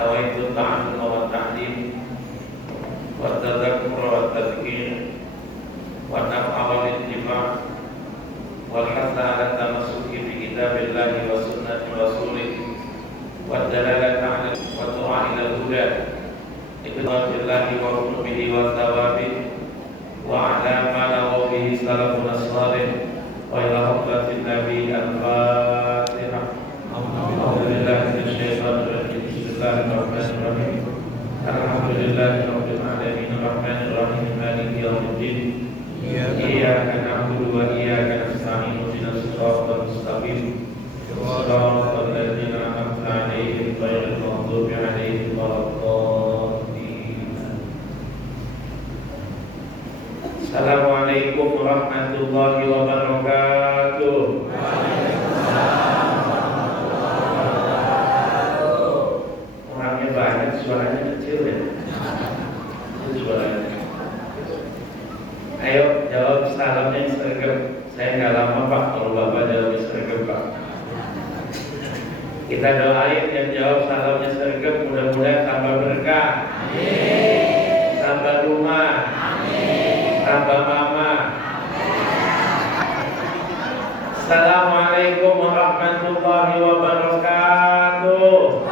nawaitu ta'allum wa ta'lim wa tadhakkur wa tadhkir wa naf'a wal intifa' wal hatha ala tamassuki bi kitabillahi wa sunnati rasulih wa dalalata ala wa du'a ila al-huda billahi wa rubihi wa thawabihi wa ala ma lawa bihi salafun as-salih wa ila hadratin nabi al-fatihah. Alhamdulillah minasyaitonir rajim. Bismillahirrahmanirrahim. Alhamdulillahirabbil alamin arrahmanir rahim maliki yaumiddin. Iyyaka na'budu wa iyyaka nasta'in ihdinas siratal mustaqim. Shiratal ladzina an'amta 'alaihim ghairil maghdubi 'alaihim waladdallin. Assalamualaikum warahmatullahi wabarakatuh. Suaranya kecil ya. Itu suaranya. Ayo jawab salamnya sergap. Saya nggak lama Pak kalau Bapak jawab sergap Pak. Kita doain yang jawab salamnya sergap, mudah-mudahan tambah berkah. Amin. Tambah rumah. Amin. Tambah mama. Assalamualaikum warahmatullahi wabarakatuh.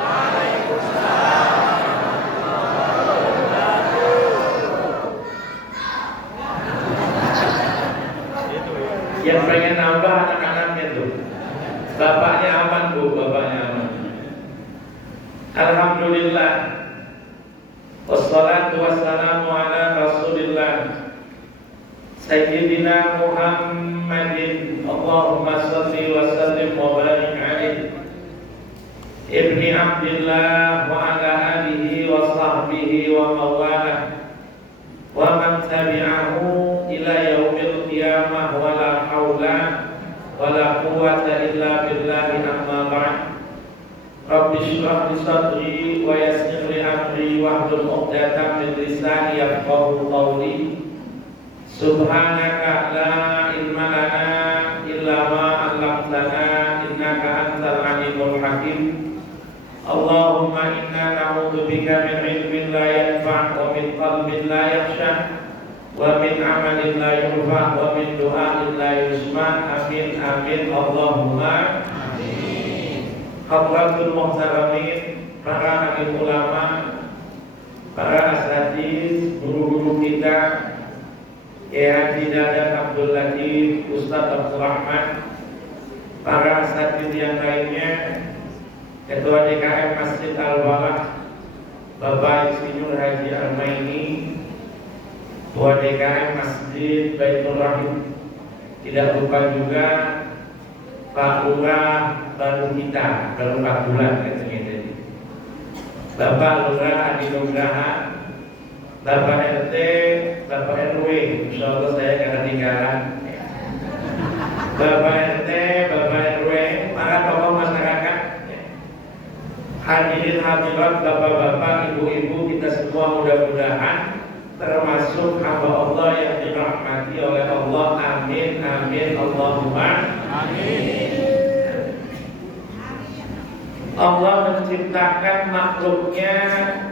Yang pengen nambah anak-anaknya tuh. Bapaknya aman Bu, bapaknya aman. Alhamdulillah. Wassalatu wassalamu ala Rasulillah Sayyidina Muhammadin. Allahumma salli wa sallim wa barik alaihi Ibni Abdillah wa ala alihi wa sahbihi wa mawalah wa man tabi'ahu ila yaumil qiyamah wa la hawla wa la quwwata illa billahi amma ba'd. Rabbi shrah li sadri wa yassir li amri wahlul 'uqdatam min lisani yafqahu qawli. Subhanaka la ilma lana illa ma 'allamtana innaka antal alimul hakim. Allahumma inna na'udzubika min ilmin la yanfa' wa min qalbin la yakhsha wa min amalin la yurfa' wa min du'ain la yusma'. Amin amin Allahumma amin. Hadratul muhtaramin, para alim ulama, para asatiz, guru-guru kita, Kiai Haji Dadan Abdul Latif, Ustaz Abdul Rahman, para asatiz yang lainnya, Ketua DKM Masjid Al-Falah Bapak Insinyur Haji Al-Maini, Ketua DKM Masjid Baitur Rahim, tidak lupa juga Pak Lurah baru kita, baru 4 bulan katanya tadi, Bapak Lurah Adi Nugraha, Bapak RT, Bapak RW, insya Allah saya akan ketinggalan. Bapak RT, Bapak RW, para tokoh masyarakat, hadirin hadirat, bapak-bapak, ibu-ibu, kita semua mudah-mudahan termasuk hamba Allah yang dirahmati oleh Allah. Amin amin Allahumma amin. Allah menciptakan makhluknya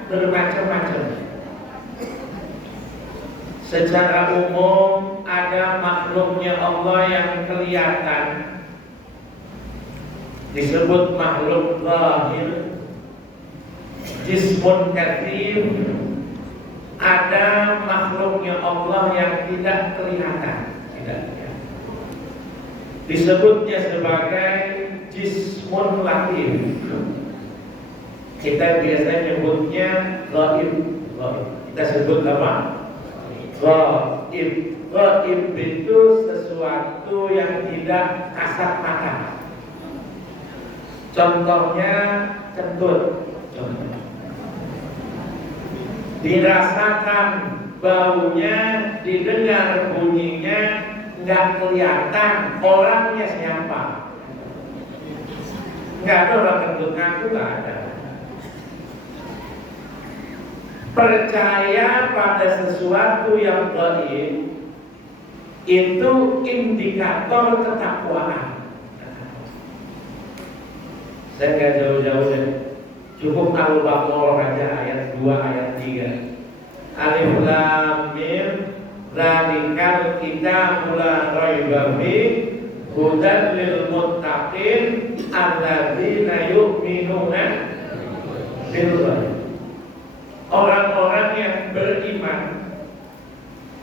bermacam-macam. Secara umum ada makhluknya Allah yang kelihatan, disebut makhluk zahir, jismun katsir. Ada makhluknya Allah yang tidak kelihatan, disebutnya sebagai jismun latif. Kita biasanya nyebutnya ghaib. Kita sebut apa? Ghaib. Ghaib itu sesuatu yang tidak kasat mata. Contohnya kentut. Dirasakan baunya, didengar bunyinya, nggak kelihatan orangnya siapa. Nggak ada orang kentut ngaku, nggak ada. Percaya pada sesuatu yang gaib itu indikator ketakwaan. Saya nggak jauh-jauh deh. Cukup Al-Baqarah aja ayat 2 ayat 3. Alif Lam Mim Zalikal kitabul la raiba fihi hudan lil muttaqin alladzina yu'minuna bil ghaib. Orang-orang yang beriman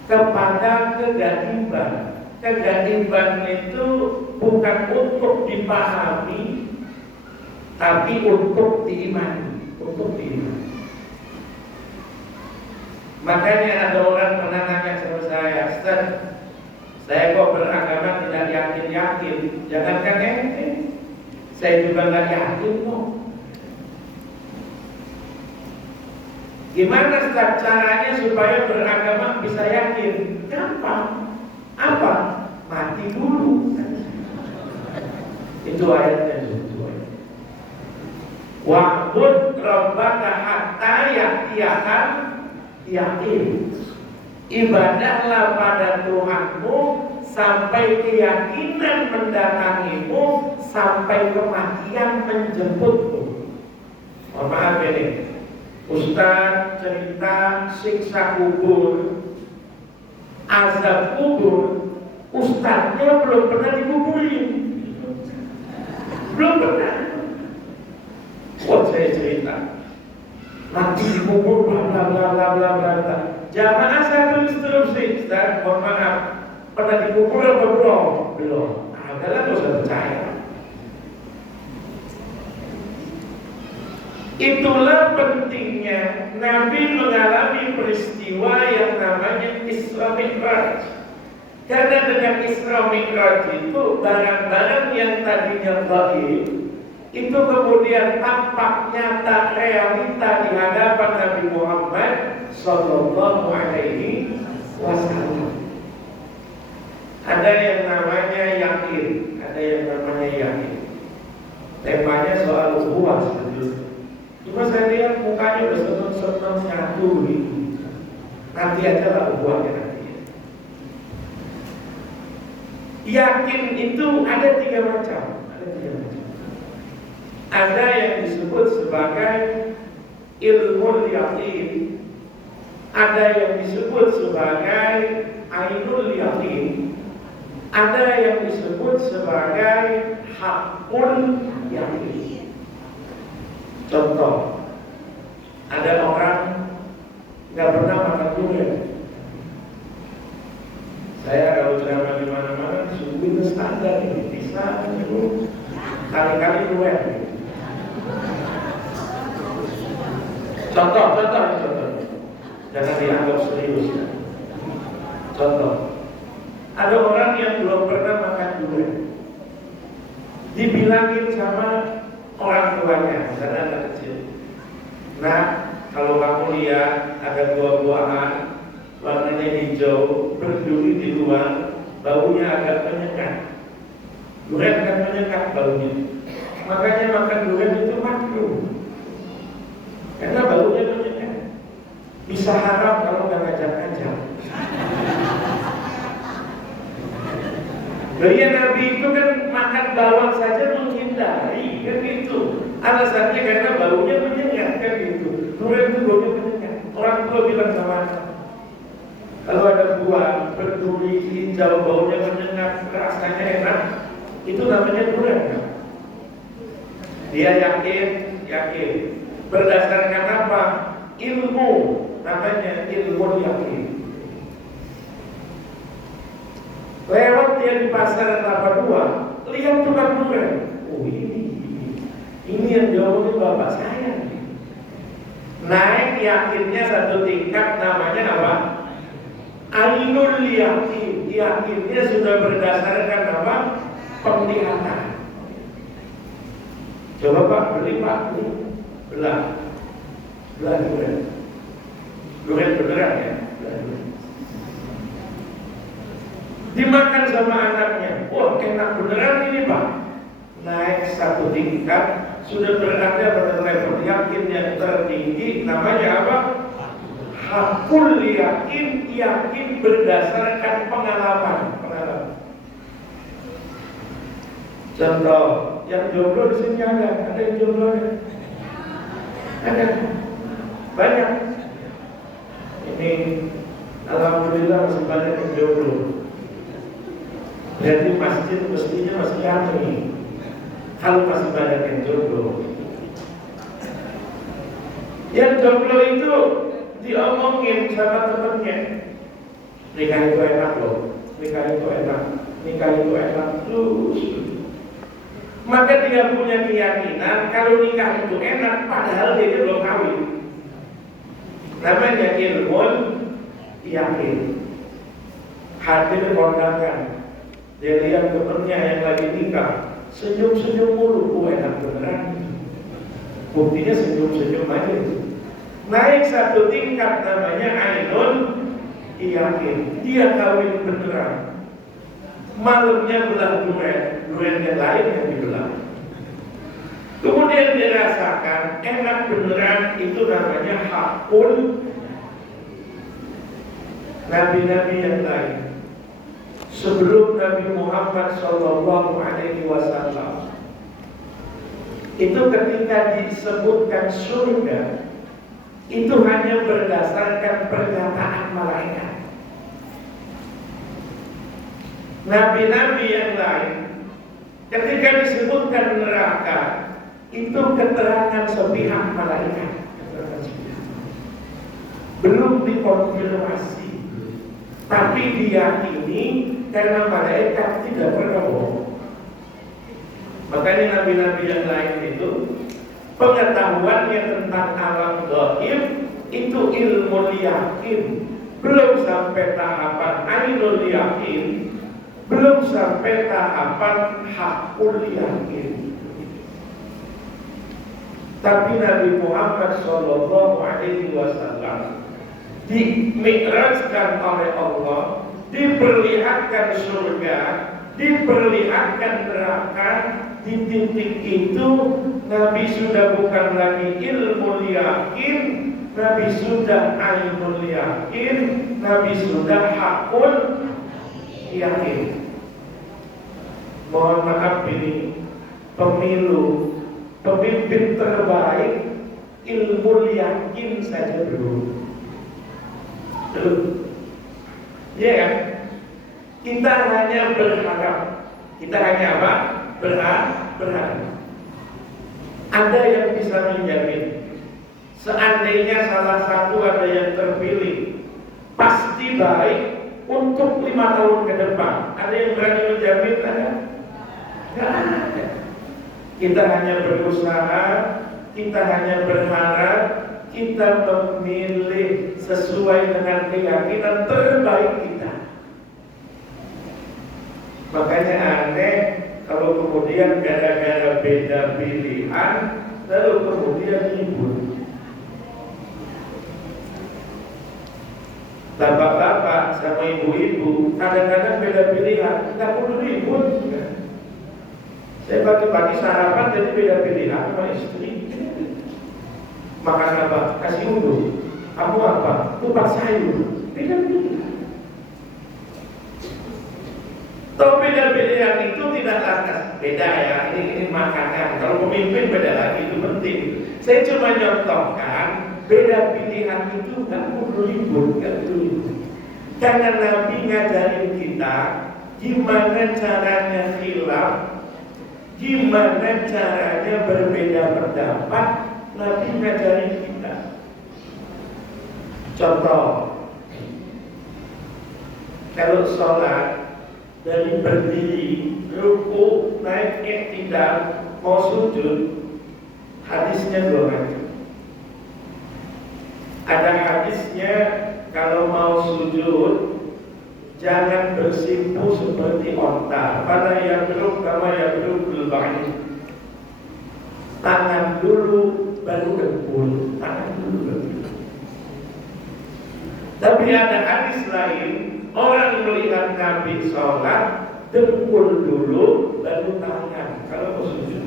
kepada kegaiban. Kegaiban itu bukan untuk dipahami, tapi untuk diimani, Makanya ada orang pernah nanya sama saya, Ustaz, saya kok beragama tidak yakin-yakin. Jangankan ente, saya juga nggak yakin kok. Gimana Ustaz caranya supaya beragama bisa yakin? Gampang. Apa? Mati dulu. Itu ayatnya. Wa'bud rabbaka hatta ya'tiyakal yakin. Ibadahlah pada Tuhanmu sampai keyakinan mendatangimu, sampai kematian menjemputmu. Mohon maaf ini, Ustaz cerita siksa kubur, azab kubur, Ustaznya belum pernah dikuburin, belum pernah. Saya cerita nanti dikubur bla bla bla bla bla bla. Jamaah saya tulis terus sih, Ustaz, mohon maaf, pernah dikubur apa belum? Belum. Adalah nggak usah percaya. Itulah pentingnya Nabi mengalami peristiwa yang namanya Isra Mi'raj. Karena dengan Isra Mi'raj itu barang-barang yang tadinya gaib itu kemudian tampak nyata realita di hadapan Nabi Muhammad Sallallahu Alaihi Wasallam. Ada yang namanya yakin, ada yang namanya yakin. Temanya soal ukhuwah sebetulnya. Cuma saya lihat mukanya udah seneng-seneng nyatu gitu. Nanti aja lah ukhuwahnya nanti. Yakin itu ada tiga macam. Ada yang disebut sebagai ilmu yakin, ada yang disebut sebagai ainul yakin, ada yang disebut sebagai hakul yakin. Contoh, ada orang nggak pernah makan durian. Saya kalau ceramah di mana-mana, sungguh itu standar ini, bisa itu kali-kali durian. Contoh. Jangan dianggap serius. Contoh, ada orang yang belum pernah makan durian. Dibilangin sama orang tuanya, misalnya anak kecil. Nah, kalau kamu lihat ada buah-buahan warnanya hijau, berduri di luar, baunya agak menyengat. Durian kan menyengat baunya. Makanya makan durian itu makruh. Karena baunya menyengat. Bisa haram kalau nggak ngajak-ngajak. Beliau Nabi itu kan makan bawang saja menghindari, kan gitu. Alasannya karena baunya menyengat, kan gitu. Durian itu baunya menyengat. Orang tua bilang sama anak, kalau ada buah berduri hijau baunya menyengat, rasanya enak, itu namanya durian. Kan? Dia yakin. Berdasarkan apa? Ilmu, namanya ilmu yakin. Lewat dia di pasar Kelapa Dua, lihat tukang durian. Oh ini yang diomongin bapak saya. Naik yakinnya satu tingkat, namanya apa? Ainul yakin. Yakinnya sudah berdasarkan apa? Penglihatan. Coba Pak, beli Pak, belah durian. Durian beneran ya, belah durian. Dimakan sama anaknya, wah enak beneran ini Pak. Naik satu tingkat, sudah berada pada level yakin yang tertinggi, namanya apa? Hakul yakin berdasarkan pengalaman. Contoh, yang jomblo di sini ada yang jomblo ya? Ada banyak. Ini alhamdulillah masih banyak yang jomblo. Berarti masjid mestinya masih ramai. Kalau masih banyak yang jomblo. Yang jomblo itu diomongin sama temennya, nikah itu enak loh, nikah itu enak, nikah itu enak terus. Maka dia punya keyakinan kalau nikah itu enak, padahal dia belum kawin. Namanya ilmu yakin. Hadir kondangan, dia lihat temennya yang lagi nikah, senyum-senyum mulu, enak beneran. Buktinya senyum-senyum aja. Naik satu tingkat namanya ainun yakin. Dia kawin beneran. Malamnya belah duet yang lain yang dibelah. Kemudian dirasakan enak beneran, itu namanya hakul. Nabi-nabi yang lain sebelum Nabi Muhammad SAW itu ketika disebutkan surga itu hanya berdasarkan perkataan malaikat. Nabi-nabi yang lain ketika disebutkan neraka itu keterangan sepihak malaikat, belum dikonfirmasi, tapi diyakini karena malaikat tidak pernah bohong. Makanya nabi-nabi yang lain itu pengetahuannya tentang alam gaib itu ilmu yakin, belum sampai tahapan ainul yakin, belum sampai tahapan hakul yakin. Tapi Nabi Muhammad SAW dimi'rajkan oleh Allah, diperlihatkan surga, diperlihatkan neraka. Di titik itu Nabi sudah bukan lagi ilmu yakin, Nabi sudah ainul yakin, Nabi sudah hakul yakin. Mohon maaf, ini pemilu pemimpin terbaik ilmu yakin saja belum. Ya kan? Kita hanya berharap. Kita hanya apa? Berharap. Ada yang bisa menjamin. Seandainya salah satu ada yang terpilih, pasti baik untuk 5 tahun ke depan. Ada yang berani menjamin? Ada? Tidak ada. Kita hanya berusaha, kita hanya berharap, kita memilih sesuai dengan keyakinan terbaik kita. Makanya aneh kalau kemudian gara-gara beda pilihan lalu kemudian ribut. Bapak-bapak sama ibu-ibu kadang-kadang beda pilihan, nggak perlu ribut. Saya pagi-pagi sarapan jadi beda pilihan sama istri. Makan apa? Kasih uduk. Kamu apa? Kupat sayur. Beda pilihan. Toh beda pilihan itu tidak lantas beda ya. Ini makanan. Kalau pemimpin beda lagi, itu penting. Saya cuma nyontohkan beda pilihan itu nggak perlu ribut, nggak perlu ribut. Karena Nabi ngajarin kita gimana caranya khilaf, gimana caranya berbeda pendapat. Nabi ngajarin kita. Contoh, kalau sholat dari berdiri, ruku, naik iktidal, mau sujud, hadisnya 2 macam. Ada hadisnya kalau mau sujud jangan bersimpu seperti onta. Pada yang belum sama yang belum banyak. Tangan dulu baru dengkul, tangan dulu baru. Tapi ada hadis lain, orang melihat Nabi sholat dengkul dulu baru tangan kalau mau sujud.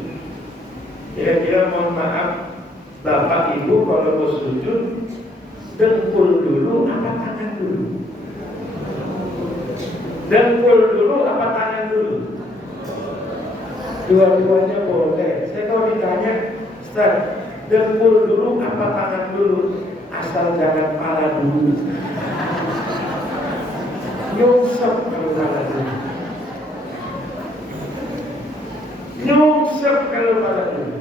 Kira-kira mohon maaf, bapak ibu kalau mau sujud dengkul dulu apa tangan dulu? Dengkul dulu apa tangan dulu? Dua-duanya boleh. Saya kalau ditanya, Ustaz, Dengkul dulu apa tangan dulu, asal jangan pala dulu. Nyungsep kalau pala dulu. Nyungsep kalau pala dulu.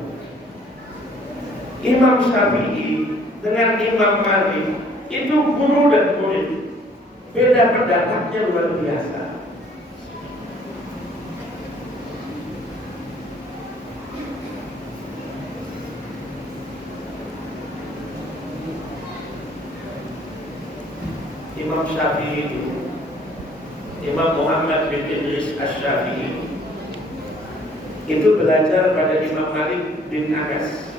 Imam Syafi'i dengan Imam Malik itu guru dan murid. Beda pendapatnya luar biasa. Imam Syafi'i, Imam Muhammad bin Idris Asy-Syafi'i itu belajar pada Imam Malik bin Anas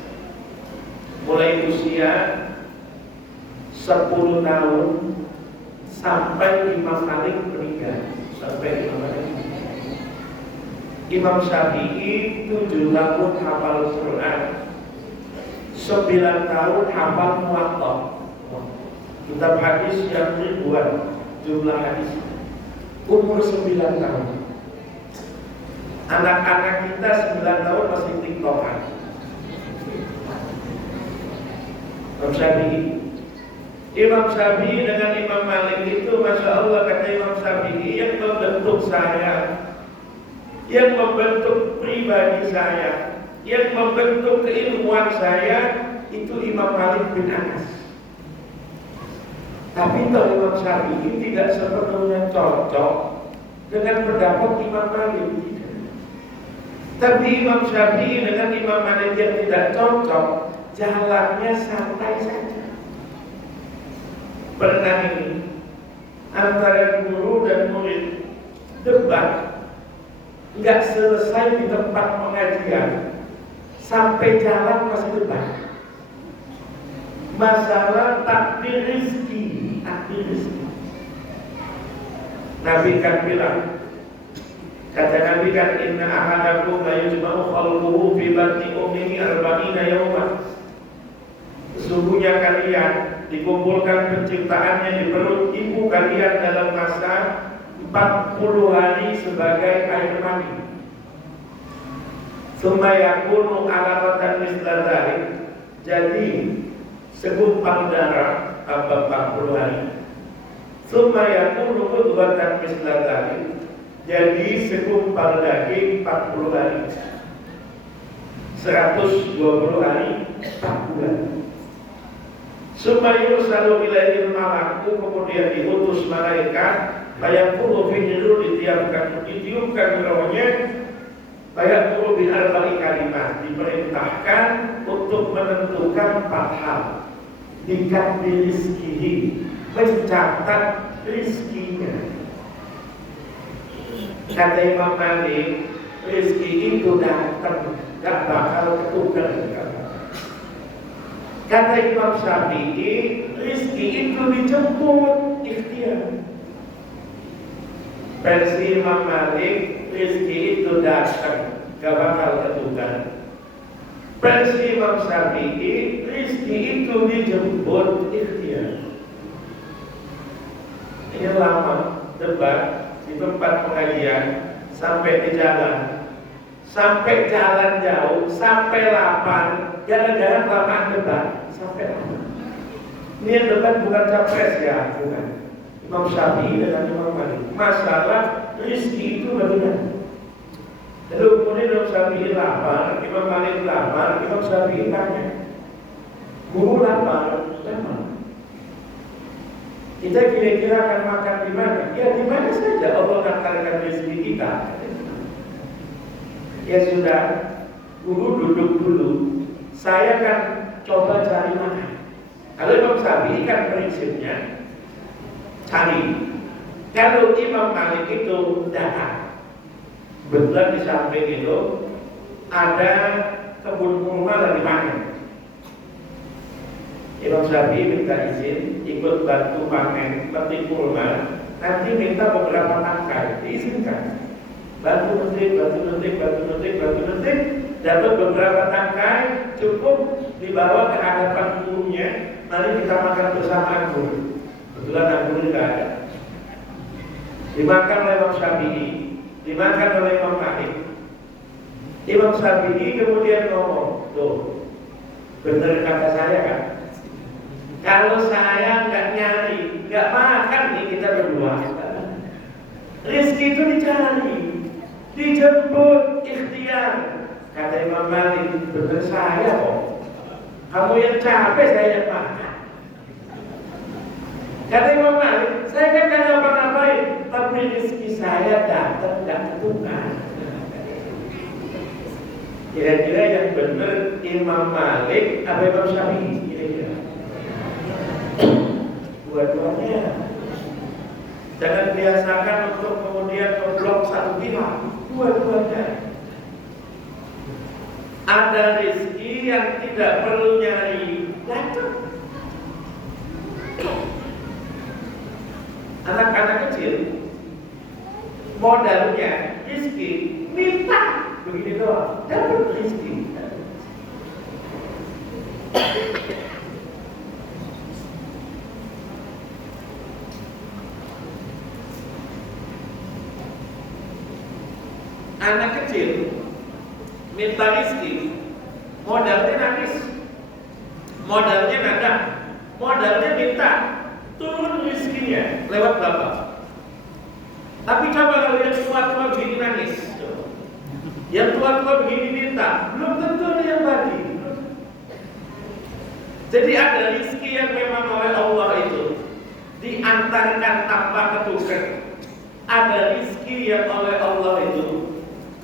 mulai usia 10 tahun sampai Imam Malik meninggal. Sampai Imam Malik. Imam Syafi'i 7 tahun hafal Quran, 9 tahun hafal Muwatta. Kitab hadis yang ribuan jumlah hadis. Umur 9 tahun. Anak-anak kita 9 tahun masih tiktokan. Imam Syafi'i dengan Imam Malik itu, Masya Allah, kata Imam Syafi'i, yang membentuk saya, yang membentuk pribadi saya, yang membentuk keilmuan saya, itu Imam Malik bin Anas. Tapi Imam Syafi'i tidak sepenuhnya cocok dengan pendapat Imam Malik. Tapi Imam Syafi'i dengan Imam Malik yang tidak cocok, jalannya santai saja. Pernah ini antara guru dan murid debat, nggak selesai di tempat pengajian, sampai jalan masih debat. Masalah takdir rizki. Nabi kan bilang, kata Nabi kan, inna ahadakum la yujma'u khalquhu fi batni ummihi 40 yawman. Sesungguhnya kalian dikumpulkan penciptaannya di perut ibu kalian dalam masa 40 hari sebagai air mani. Tsumma yakunu 'alaqatan misla dzalik. Jadi segumpal darah 40 hari. Tsumma yakunu mudghatan misla dzalik. Jadi segumpal daging 40 hari. 120 hari 4 bulan. Supaya selalu ilaihil malaku, kemudian diutus malaikat, fayaqulu fi nuru, ditiupkan rohnya, fayaqulu bi arba'i kalimat, diperintahkan untuk menentukan 4 hal. Dikatbi rizkihi, mencatat rizkinya. Kata Imam Malik, rizki itu datang, gak bakal ketukar. Kata Imam Syafi'i, rizki itu dijemput, ikhtiar. Versi Imam Malik, rizki itu datang, gak bakal ketukar. Versi Imam Syafi'i, rizki itu dijemput, ikhtiar. Ini lama debat di tempat pengajian sampai di jalan, sampai jalan jauh, sampai lapar. Gara-gara kelamaan debat sampai lapar. Ini yang debat bukan capres ya, bukan. Imam Syafi'i dengan Imam Malik. Masalah rizki itu bagaimana? Lalu kemudian Imam Syafi'i lapar, Imam Malik lapar, Imam Syafi'i tanya, guru lapar, sama. Kita kira-kira akan makan di mana? Ya di mana saja Allah akan rezeki kita. Ya sudah, guru duduk dulu. Saya kan coba cari makan. Kalau Imam Syafi'i kan prinsipnya cari. Kalau Imam Malik itu datang. Kebetulan di samping itu ada kebun kurma lagi panen. Imam Syafi'i minta izin ikut bantu panen petik kurma. Nanti minta beberapa tangkai, diizinkan. Bantu metik, dapat beberapa tangkai, cukup dibawa ke hadapan gurunya. Mari kita makan bersama anggur. Kebetulan anggur tidak ada. Dimakan oleh Imam Syafi'i, dimakan oleh Imam Malik. Imam Syafi'i kemudian ngomong, tuh Bener kata saya kan? Kalau saya nggak nyari, nggak makan nih kita berdua. Rizki itu dicari, dijemput, ikhtiar. Kata Imam Malik, bener saya kok. Kamu yang capek, saya yang makan. Kata Imam Malik, saya kan gak ngapa-ngapain, tapi rezeki saya datang gak ketukan. Kira-kira yang benar Imam Malik apa Imam Syafi'i? Kira-kira dua-duanya. Jangan biasakan untuk kemudian memblok satu pihak. Dua-duanya. Ada rezeki yang tidak perlu nyari, datang. Anak-anak kecil modalnya rezeki minta begini doang, dapat rezeki. Anak kecil minta rezeki, modalnya nangis, modalnya nadang, modalnya minta turun rezekinya lewat bapak. Tapi coba kalau yang tua-tua begini nangis, yang tua-tua begini minta, belum tentu dia bagi. Jadi ada rezeki yang memang oleh Allah itu diantarkan tanpa ketukan. Ada rezeki yang oleh Allah itu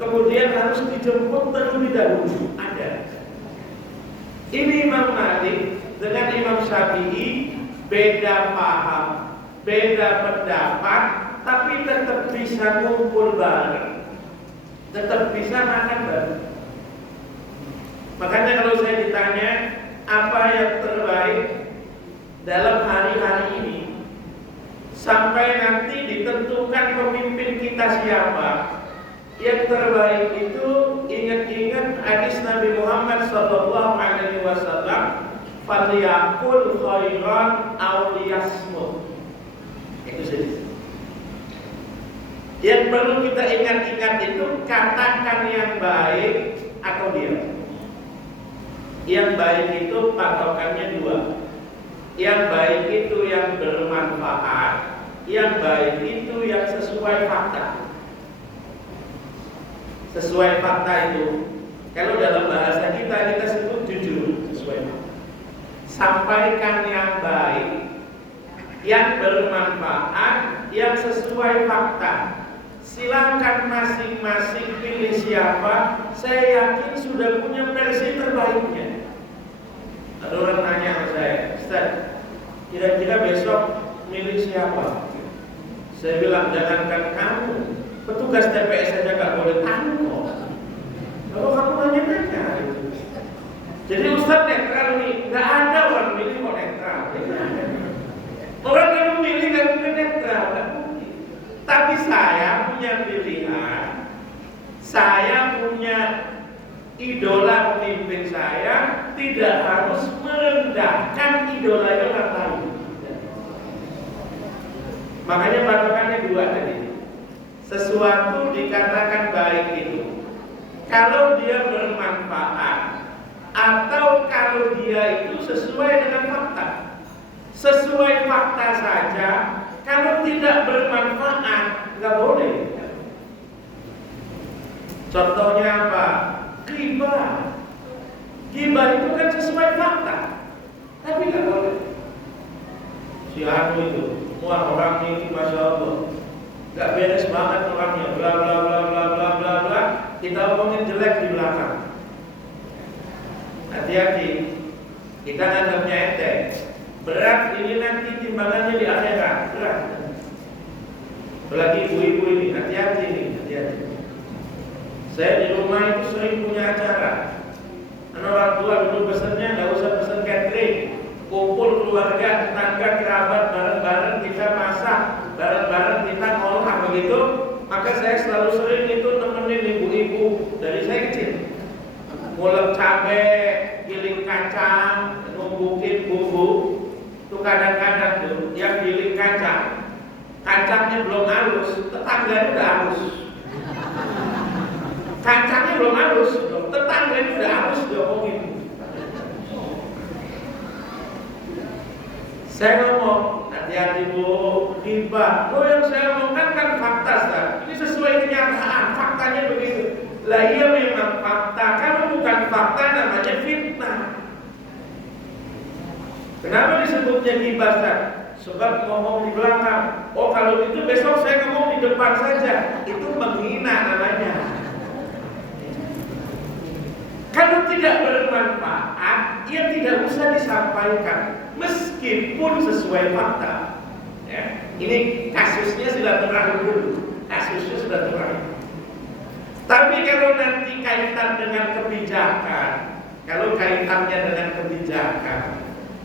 kemudian harus dijemput terlebih dahulu. Ada. Ini Imam Malik dengan Imam Syafi'i beda paham, beda pendapat, tapi tetap bisa ngumpul bareng, tetap bisa makan bareng. Makanya kalau saya ditanya apa yang terbaik dalam hari-hari ini, sampai nanti ditentukan pemimpin kita siapa, yang terbaik itu ingat-ingat hadis Nabi Muhammad SAW, "Falyakul khairan aw liyasmut." Itu saja. Yang perlu kita ingat-ingat itu katakan yang baik atau diam. Yang baik itu patokannya dua. Yang baik itu yang bermanfaat, yang baik itu yang sesuai fakta. Sesuai fakta itu, kalau dalam bahasa kita sebut jujur, sesuai fakta. Sampaikan yang baik, yang bermanfaat, yang sesuai fakta. Silakan masing-masing pilih siapa. Saya yakin sudah punya versi terbaiknya. Ada orang nanya sama saya, Ustaz, kira-kira besok milih siapa? Saya bilang, jangankan kamu, petugas TPS saja gak boleh tahu. Kalau kamu nanya-nanya itu. Jadi Ustaz netral nih, gak ada orang milih kok netral. Orang yang memilih gak mungkin netral, gak mungkin. Tapi saya punya pilihan, saya punya idola pemimpin saya, tidak harus merendahkan idola orang lain. Makanya patokannya dua tadi. Sesuatu dikatakan baik itu kalau dia bermanfaat atau kalau dia itu sesuai dengan fakta. Sesuai fakta saja, kalau tidak bermanfaat nggak boleh. Contohnya apa? Ghibah. Ghibah itu kan sesuai fakta, tapi nggak boleh. Si anu itu, wah orang ini masya Allah, nggak beres banget orangnya, bla bla bla bla bla bla bla. Kita omongin jelek di belakang. Hati-hati, kita nganggapnya enteng. Berat ini nanti timbangannya di akhirat, berat. Apalagi ibu-ibu ini, hati-hati nih, hati-hati. Saya di rumah itu sering punya acara. Orang tua dulu pesennya nggak usah pesen catering, kumpul keluarga, tetangga, kerabat bareng-bareng kita masak, bareng-bareng kita ngolah begitu. Maka saya selalu sering itu nemenin ibu-ibu dari saya kecil. Ngulek cabai, giling kacang, numbukin bumbu. Itu kadang-kadang tuh yang giling kacang, kacangnya belum halus, tetangganya udah halus. Kacangnya belum halus, tetangganya udah halus diomongin. Saya ngomong, hati-hati Bu, ghibah. Oh yang saya omongkan kan fakta, Ustaz. Ini sesuai kenyataan, faktanya begitu. Lah iya memang fakta, kalau bukan fakta namanya fitnah. Kenapa disebutnya ghibah, Ustaz? Sebab ngomong di belakang. Oh kalau itu besok saya ngomong di depan saja. Itu menghina namanya. Kalau tidak bermanfaat, ya tidak usah disampaikan, meskipun sesuai fakta. Ya. Ini kasusnya silaturahmi dulu, kasusnya silaturahmi. Tapi kalau nanti kaitan dengan kebijakan, kalau kaitannya dengan kebijakan,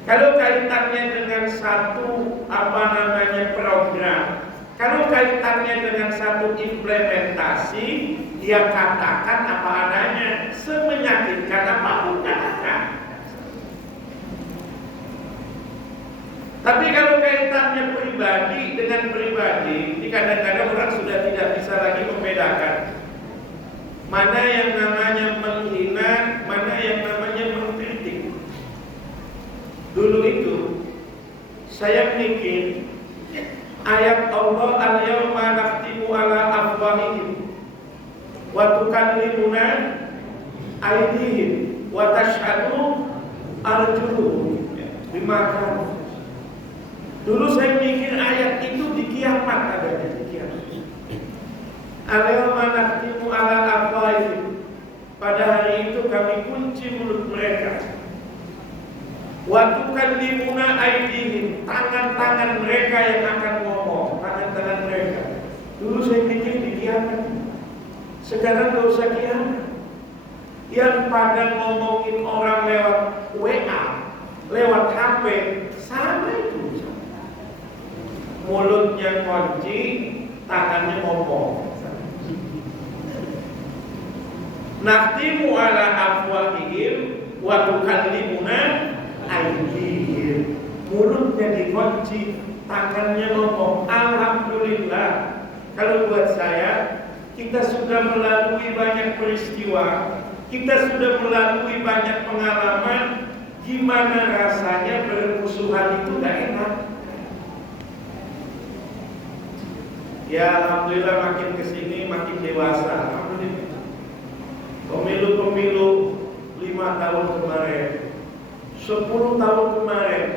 kalau kaitannya dengan satu program, kalau kaitannya dengan satu implementasi, dia katakan apa adanya, semenyakitkan apapun katakan. Tapi kalau kaitannya pribadi dengan pribadi, ini kadang-kadang orang sudah tidak bisa lagi membedakan mana yang namanya menghina, mana yang namanya mengkritik. Dulu itu saya mikir ayat Allah al-yawma nakhtimu ala afwahihim wa tukallimuna aydihim wa tashhadu arjuluhum bima kanu. Dulu saya mikir ayat itu di kiamat adanya, di kiamat. Al-yawma nakhtimu ala afwahihim, pada hari itu kami kunci mulut mereka. Wa tukallimuna aydihim, tangan-tangan mereka yang akan ngomong, tangan-tangan mereka. Dulu saya pikir di kiamat. Sekarang gak usah kiamat. Yang pada ngomongin orang lewat WA, lewat HP, sama itu. Mulutnya kunci, tangannya ngomong. Nakhtimu ala afwahihim wa tukallimuna aydihim. Mulutnya dikunci, tangannya ngomong. Alhamdulillah. Kalau buat saya, kita sudah melalui banyak peristiwa, kita sudah melalui banyak pengalaman. Gimana rasanya bermusuhan itu gak enak. Ya alhamdulillah makin kesini makin dewasa. Alhamdulillah. Pemilu-pemilu 5 tahun kemarin, 10 tahun kemarin,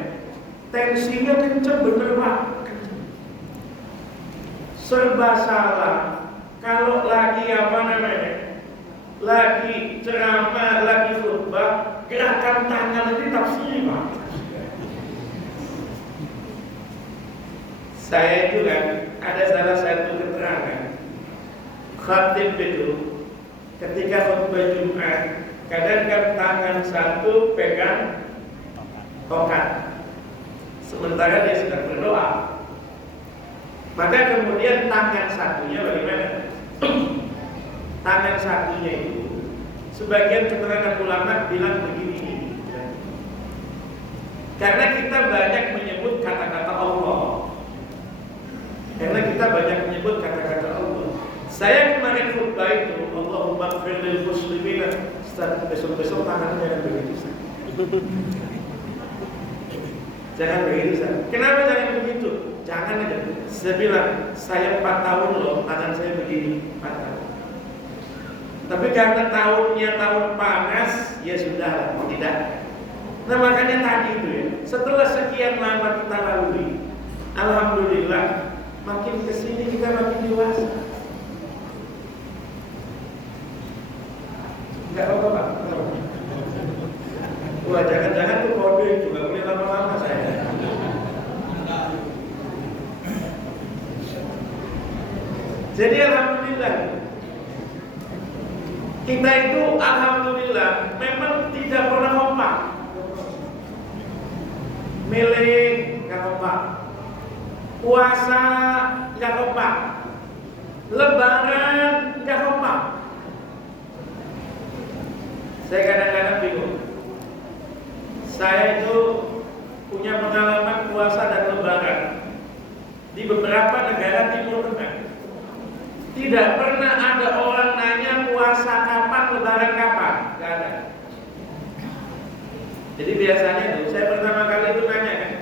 tensinya kenceng bener Pak. Serba salah. Kalau lagi lagi ceramah, lagi khutbah, gerakan tangan itu tafsir Pak. Saya itu kan ada salah satu keterangan khatib itu ketika khutbah Jumat, kadang kan tangan satu pegang tongkat, sementara dia sedang berdoa. Maka kemudian tangan satunya bagaimana? Tangan satunya itu sebagian keterangan ulama bilang begini, karena kita banyak menyebut kata-kata Allah. Karena kita banyak menyebut kata-kata Allah. Saya kemarin khutbah itu, Allahumma ighfir lil muslimina, besok-besok tangannya jangan begitu. Jangan begitu. Kenapa jangan begitu? Jangan aja. Saya bilang, saya 4 tahun loh, tangan saya begini 4 tahun. Tapi karena tahunnya tahun panas, ya sudah, tidak. Nah makanya tadi itu ya, setelah sekian lama kita lalui, alhamdulillah, makin kesini kita makin dewasa. Enggak apa-apa Pak. Wah jangan-jangan tuh kode itu gak boleh lama-lama saya. Jadi alhamdulillah, kita itu alhamdulillah memang tidak pernah kompak. Milih gak kompak, puasa gak kompak, lebaran gak kompak. Saya kadang-kadang bingung. Saya itu punya pengalaman puasa dan lebaran di beberapa negara Timur Tengah. Tidak pernah ada orang nanya puasa kapan, lebaran kapan, nggak ada. Jadi biasanya itu saya pertama kali itu nanya kan,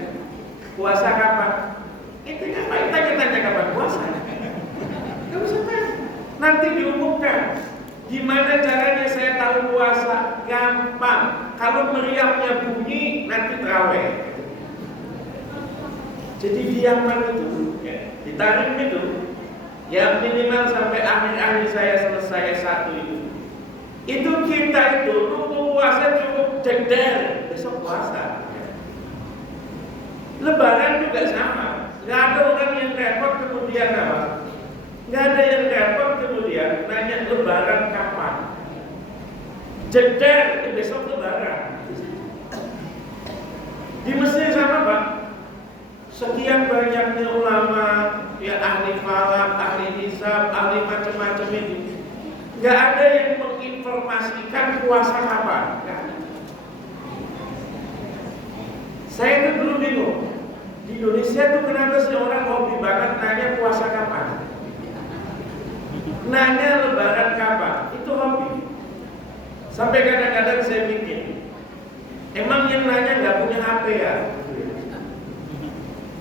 puasa kapan? Itu ngapain tanya-tanya kapan puasa? Gak usah tanya. Nanti diumumkan. Gimana caranya saya tahu puasa? Gampang. Kalau meriamnya bunyi, nanti terawih. Jadi diaman itu, ya, ditarik itu, ya minimal sampai akhir-akhir saya selesai satu itu. Itu kita itu nunggu puasa cukup jeder, besok puasa. Lebaran juga sama. Gak ada orang yang repot kemudian apa? Gak ada yang repot kemudian nanya lebaran kapan. Jeder, besok lebaran. Di Mesir sama Pak. Sekian banyaknya ulama, ya ahli falak, ahli hisab, ahli macam-macam ini. Gak ada yang menginformasikan puasa kapan. Gak ada. Saya itu dulu bingung. Di Indonesia tuh kenapa sih orang hobi banget nanya puasa kapan? Nanya lebaran kapan? Itu hobi. Sampai kadang-kadang saya mikir, emang yang nanya nggak punya HP ya?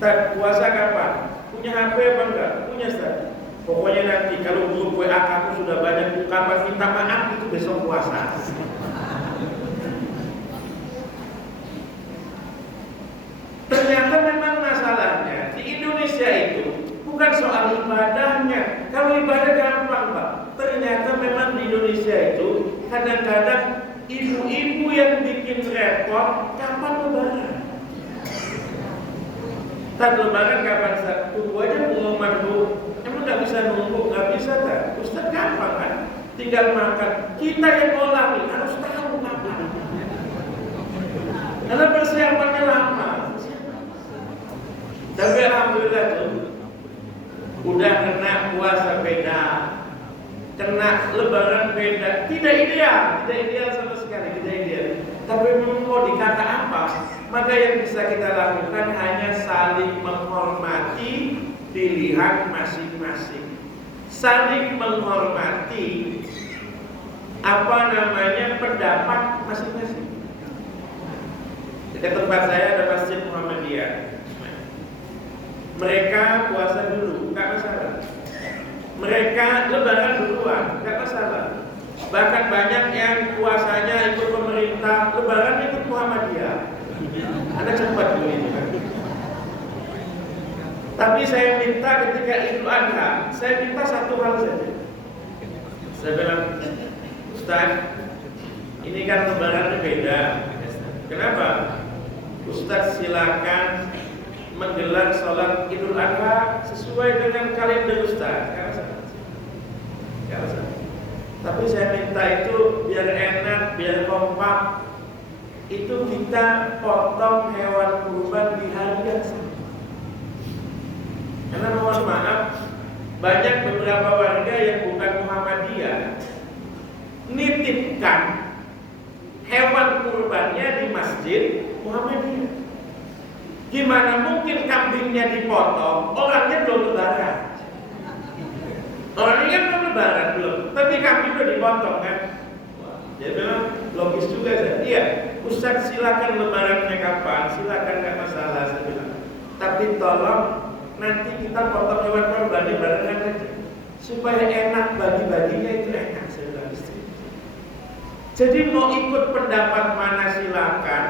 Tak puasa kapan? Punya HP apa enggak? Punya Ustaz. Pokoknya nanti kalau grup WA kamu sudah banyak ungkapan minta maaf, itu besok puasa. Ternyata memang masalahnya di Indonesia itu bukan soal ibadahnya. Kalau ibadah gampang Pak. Ternyata memang di Indonesia itu kadang-kadang ibu-ibu yang bikin repot kapan lebaran. Tak lebaran kapan Ustaz? Tunggu aja pengumuman dulu. Emang nggak bisa nunggu? Nggak bisa tak? Ustaz gampang kan? Tinggal makan. Kita yang ngolami harus tahu kapan. Karena persiapannya lama. Tapi alhamdulillah tuh udah kena puasa beda, kena lebaran beda. Tidak ideal sama sekali, tidak ideal. Tapi mau dikata apa? Maka yang bisa kita lakukan hanya saling menghormati pilihan masing-masing, saling menghormati pendapat masing-masing. Dekat tempat saya ada Masjid Muhammadiyah. Mereka puasa dulu, nggak masalah. Mereka lebaran duluan, nggak masalah. Bahkan banyak yang puasanya ikut pemerintah, lebaran ikut Muhammadiyah. Ada cepat begitu kan. Tapi saya minta ketika Idul Adha, saya minta satu hal saja. Saya bilang, Ustaz, ini kan lebarannya beda. Kenapa? Ustaz silakan menggelar sholat Idul Adha sesuai dengan kalender Ustaz. Gak usah. Tapi saya minta itu biar enak, biar kompak. Itu kita potong hewan kurban di hari yang sama. Karena mohon maaf, banyak beberapa warga yang bukan Muhammadiyah nitipkan hewan kurbannya di masjid Muhammadiyah. Gimana mungkin kambingnya dipotong, orangnya belum lebaran. Orangnya kan belum lebaran belum, tapi kambing udah dipotong kan. Dia bilang logis juga saya. Iya, Ustaz silakan lebarannya kapan, silakan nggak masalah saya bilang. Tapi tolong nanti kita potong hewan kurbannya barengan aja, supaya enak bagi-baginya itu enak saya bilang istri. Jadi mau ikut pendapat mana silakan,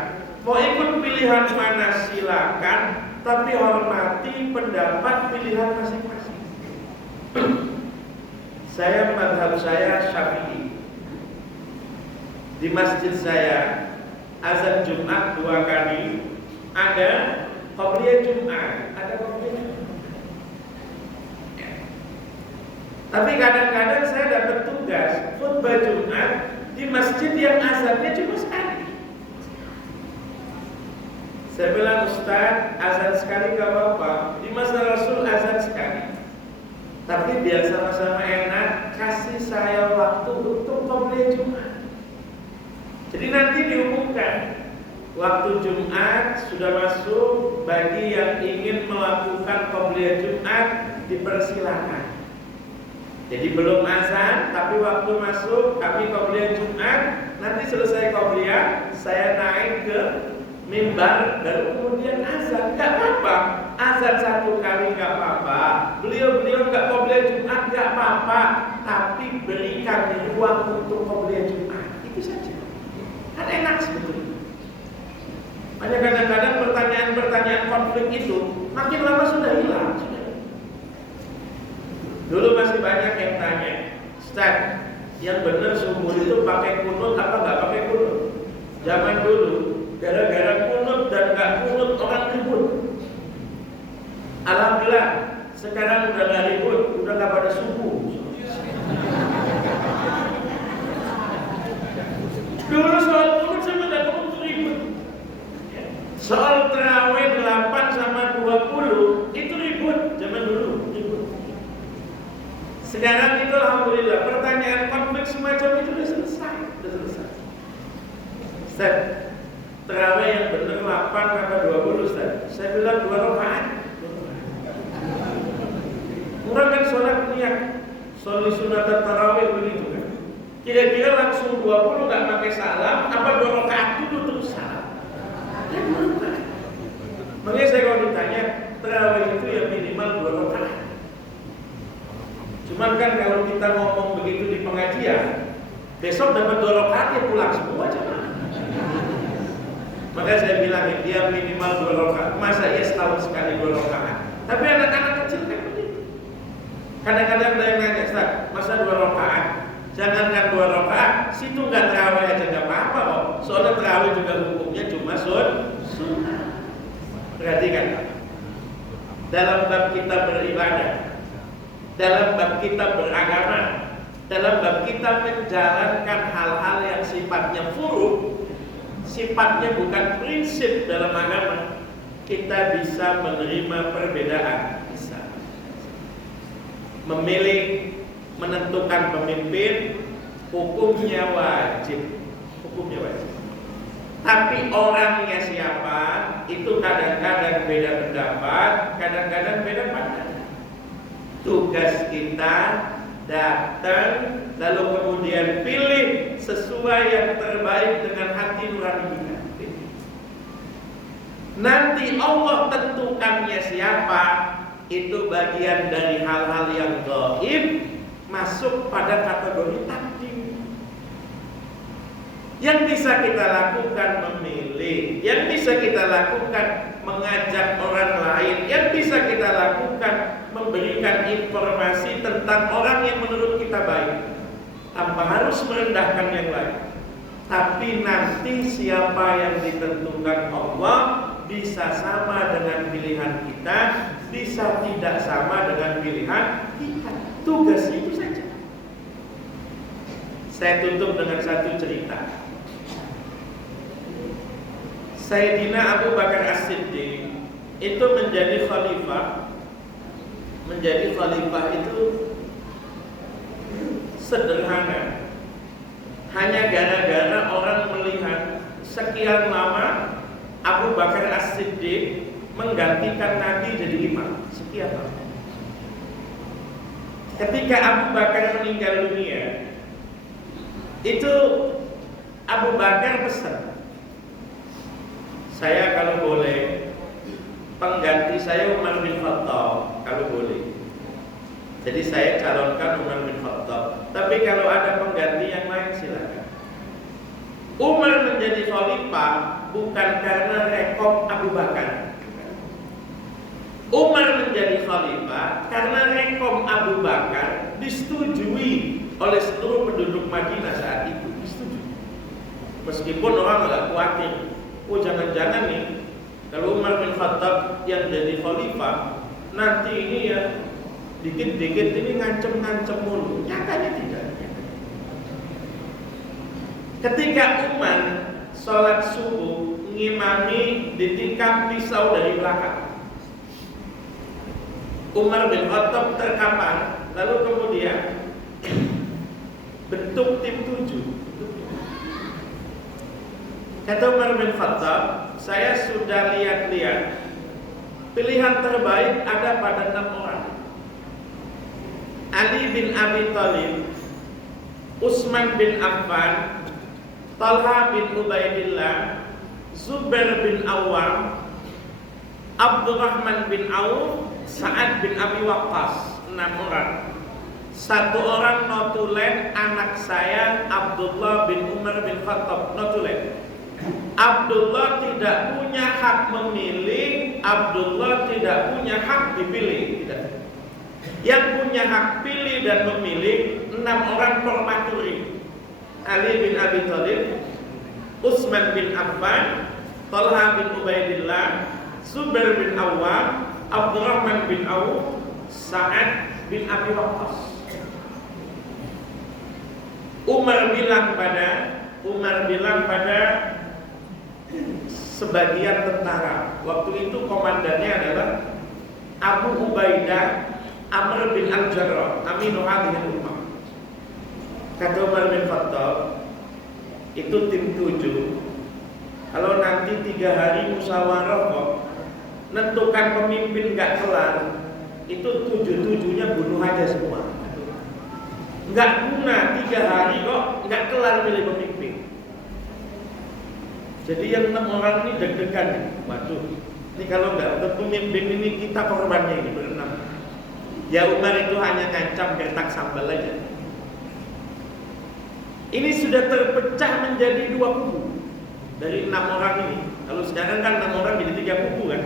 mau ikut pilihan mana silakan, tapi hormati pendapat pilihan masing-masing. Saya mazhab saya Syafi'i. Di masjid saya azan Jumat 2 kali, ada qabliyah Jumat, ada qabliyah Jumat. Ya. Tapi kadang-kadang saya dapat tugas khutbah Jumat di masjid yang azannya cuma sekali. Saya bilang Ustaz, azan sekali gak apa-apa. Di masa Rasul azan sekali. Tapi biar sama-sama enak, kasih saya waktu untuk qabliyah Jumat. Jadi nanti diumumkan waktu Jumat sudah masuk, bagi yang ingin melakukan qabliyah Jumat dipersilakan. Jadi belum azan, tapi waktu masuk kami qabliyah Jumat. Nanti selesai qabliyah, saya naik ke mimbar dan kemudian azan. Gak apa-apa, azan 1 kali nggak apa-apa, beliau nggak qobliyah Jumat nggak apa-apa, tapi berikan ruang untuk qobliyah Jumat, itu saja. Kan enak sebetulnya. Hanya kadang-kadang pertanyaan-pertanyaan konflik itu makin lama sudah hilang. Dulu masih banyak yang tanya, Ustaz, yang benar subuh itu pakai kunut apa nggak pakai kunut? Zaman dulu, gara-gara kunut dan nggak kunut orang ribut. Alhamdulillah, sekarang udah nggak ribut, udah nggak pada subuh. Dulu soal kunut sama nggak kunut ribut. Soal terawih 8 sama 20 itu ribut zaman dulu. Sekarang itu alhamdulillah pertanyaan konflik semacam itu sudah selesai. Ustaz, terawih yang benar 8 apa 20 Ustaz? Saya bilang 2 rakaat. Orang kan sholat niat, sholat sunat tarawih begitu kan? Kira-kira langsung 20 nggak pakai salam, apa 2 rakaat dulu terus salam? Makanya saya kalau ditanya terawih itu ya minimal 2 rakaat. Cuman kan kalau kita ngomong begitu di pengajian, besok dapat 2 rakaat ya pulang semua jemaah. Makanya saya bilang ya, dia minimal 2 rakaat. Masa ya setahun sekali 2 rakaat? Tapi anak-anak kecil kan begitu. Kadang-kadang ada yang nanya, Ustaz, masa 2 rakaat? Jangankan 2 rakaat, situ nggak terawih aja nggak apa-apa kok. Soalnya terawih juga hukumnya cuma sunnah. Perhatikan, dalam bab kita beribadah, dalam bab kita beragama, dalam bab kita menjalankan hal-hal yang sifatnya furu', sifatnya bukan prinsip dalam agama, kita bisa menerima perbedaan. Bisa memilih, menentukan pemimpin, hukumnya wajib. Tapi orangnya siapa, itu kadang-kadang beda pendapat, kadang-kadang beda pandangan. Tugas kita datang, lalu kemudian pilih sesuai yang terbaik dengan hati nurani kita. Nanti Allah tentukannya siapa, itu bagian dari hal-hal yang gaib, masuk pada kategori takdir. Yang bisa kita lakukan memilih, yang bisa kita lakukan mengajak orang lain, yang bisa kita lakukan memberikan informasi tentang orang yang menurut kita baik, tanpa harus merendahkan yang lain. Tapi nanti siapa yang ditentukan Allah bisa sama dengan pilihan kita, bisa tidak sama dengan pilihan kita. Tugas itu saja. Saya tutup dengan satu cerita. Sayyidina Abu Bakar As-Siddiq itu menjadi khalifah. Menjadi khalifah itu sederhana. Hanya gara-gara orang melihat sekian lama Abu Bakar As-Siddiq menggantikan Nabi jadi imam. Sekian lama. Ketika Abu Bakar meninggal dunia, itu Abu Bakar pesan, saya kalau boleh pengganti saya Umar bin Khattab, kalau boleh. Jadi saya calonkan Umar bin Khattab. Tapi kalau ada pengganti yang lain silakan. Umar menjadi khalifah bukan karena rekom Abu Bakar. Umar menjadi khalifah karena rekom Abu Bakar disetujui oleh seluruh penduduk Madinah saat itu. Disetujui. Meskipun orang agak khawatir, oh jangan-jangan nih kalau Umar bin Khattab yang jadi khalifah nanti ini ya dikit-dikit ini ngancem-ngancem mulu. Nyatanya tidak. Ketika Umar sholat subuh ngimami ditikam pisau dari belakang, Umar bin Khattab terkapar, lalu kemudian bentuk tim 7. Kata Umar bin Khattab, saya sudah lihat-lihat, pilihan terbaik ada pada 6 orang. Ali bin Abi Thalib, Utsman bin Affan, Talha bin Ubaidillah, Zubair bin Awam, Abdurrahman bin Auf, Sa'ad bin Abi Waqqas, 6 orang. 1 orang notulen anak saya Abdullah bin Umar bin Khattab, notulen. Abdullah tidak punya hak memilih, Abdullah tidak punya hak dipilih. Tidak. Yang punya hak pilih dan memilih 6 orang permaturi. Ali bin Abi Thalib, Utsman bin Affan, Talha bin Ubaidillah, Zubair bin Awwam, Abdurrahman bin Auf, Sa'ad bin Abi Waqqas. Umar bilang pada sebagian tentara. Waktu itu komandannya adalah Abu Ubaidah Amr bin Al-Jarrah, Aminu hadhil ummah. Kata Umar bin Khattab, itu tim 7. Kalau nanti 3 hari musyawarah kok nentukan pemimpin gak kelar, itu 7-7-nya bunuh aja semua. Gak guna 3 hari kok gak kelar milih pemimpin. Jadi yang 6 orang ini deg-degan. Waduh, ini kalau gak ada pemimpin ini kita korbannya ini berenam. Ya Umar itu hanya ngancam gertak sambal aja. Ini sudah terpecah menjadi 2 kubu dari 6 orang ini. Kalau sekarang kan 6 orang jadi 3 kubu kan.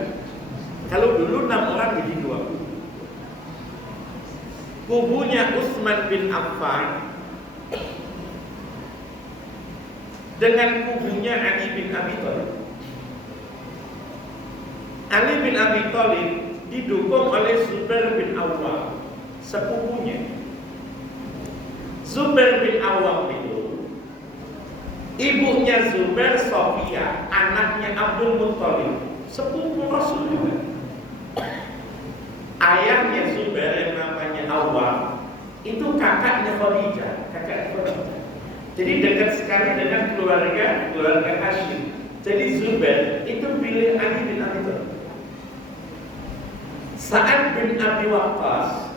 Kalau dulu 6 orang jadi 2 kubu. Kubunya Utsman bin Affan dengan kubunya Ali bin Abi Thalib. Ali bin Abi Thalib didukung oleh Zubair bin Awwam, sepupunya. Zubair bin Awwam itu ibunya Zubair Sofia, anaknya Abdul Muthalib, sepupu Rasul juga. Ayahnya Zubair yang namanya Awwam itu kakaknya Khadijah. Jadi dekat sekali dengan keluarga Hashim. Jadi Zubair itu pilih Ali bin Abi Thalib. Sa'ad bin Abi Waqqas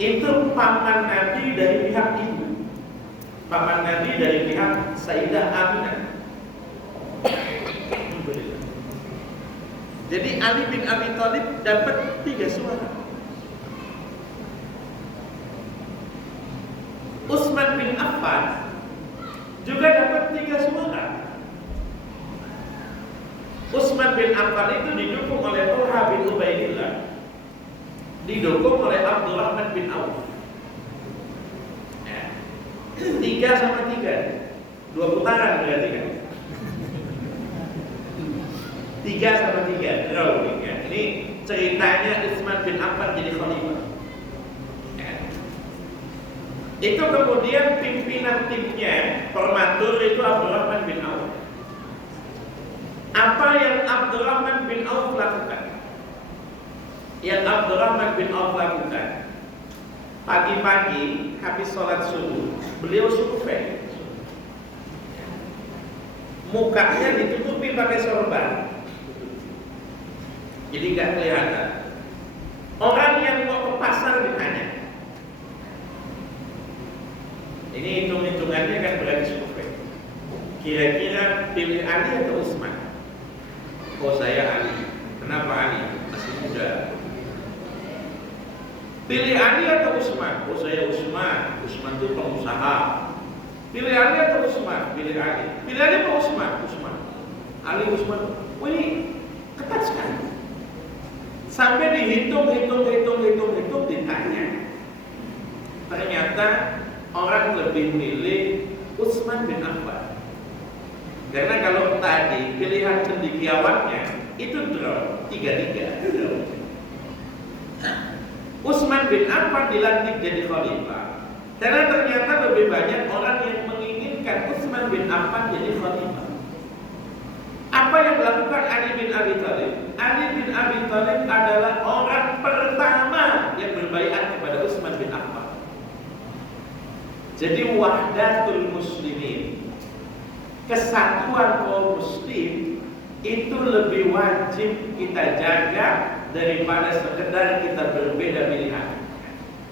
itu paman Nabi dari pihak ibu, paman Nabi dari pihak Sayyidah Aminah. Jadi Ali bin Abi Thalib dapat 3 suara. Utsman bin Affan juga dapat 3 suara. Utsman bin Affan itu didukung oleh Talha bin Ubaidillah, didukung oleh Abdurrahman bin Auf. 3 sama 3, 2 putaran berarti kan. 3 sama 3, draw ya. Ini ceritanya Utsman bin Affan jadi khalifah. Itu kemudian pimpinan timnya permatur itu Abdurrahman bin Auf. Apa yang Abdurrahman bin Auf lakukan? Yang Abdurrahman bin Auf lakukan, pagi-pagi habis sholat subuh beliau survei, mukanya ditutupi pakai sorban, jadi nggak kelihatan. Orang yang mau ke pasar ditanya. Ini hitung-hitungannya kan berarti survei. Kira-kira pilih Ali atau Utsman? Oh saya Ali. Kenapa Ali? Masih muda. Pilih Ali atau Utsman? Oh saya Utsman. Utsman itu pengusaha. Pilih Ali atau Utsman? Pilih Ali. Pilih Ali atau Utsman? Utsman. Ali Utsman. Oh ini ketat sekali. Sampai dihitung ditanya. Ternyata orang lebih milih Utsman bin Affan. Karena kalau tadi pilihan cendekiawannya itu draw 3-3. Utsman bin Affan dilantik jadi khalifah karena ternyata lebih banyak orang yang menginginkan Utsman bin Affan jadi khalifah. Apa yang dilakukan Ali bin Abi Thalib? Ali bin Abi Thalib adalah orang pertama yang berbaiat kepada Utsman bin Affan. Jadi wahdatul muslimin, kesatuan kaum muslim itu lebih wajib kita jaga daripada sekedar kita berbeda pilihan.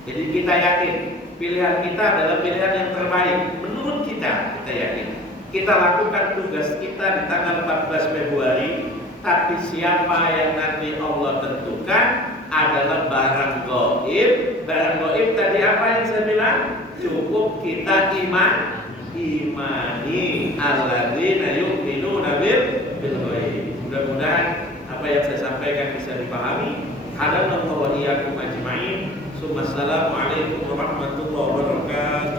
Jadi kita yakin pilihan kita adalah pilihan yang terbaik menurut kita yakin. Kita lakukan tugas kita di tanggal 14 Februari tapi siapa yang nanti Allah tentukan adalah barang gaib. Barang gaib tadi apa yang saya bilang? Cukup kita imani alladzina yu'minuna bil ghaib. Mudah-mudahan apa yang saya sampaikan bisa dipahami. Hadanallahu wa iyyakum ajma'in. Assalamualaikum warahmatullahi wabarakatuh.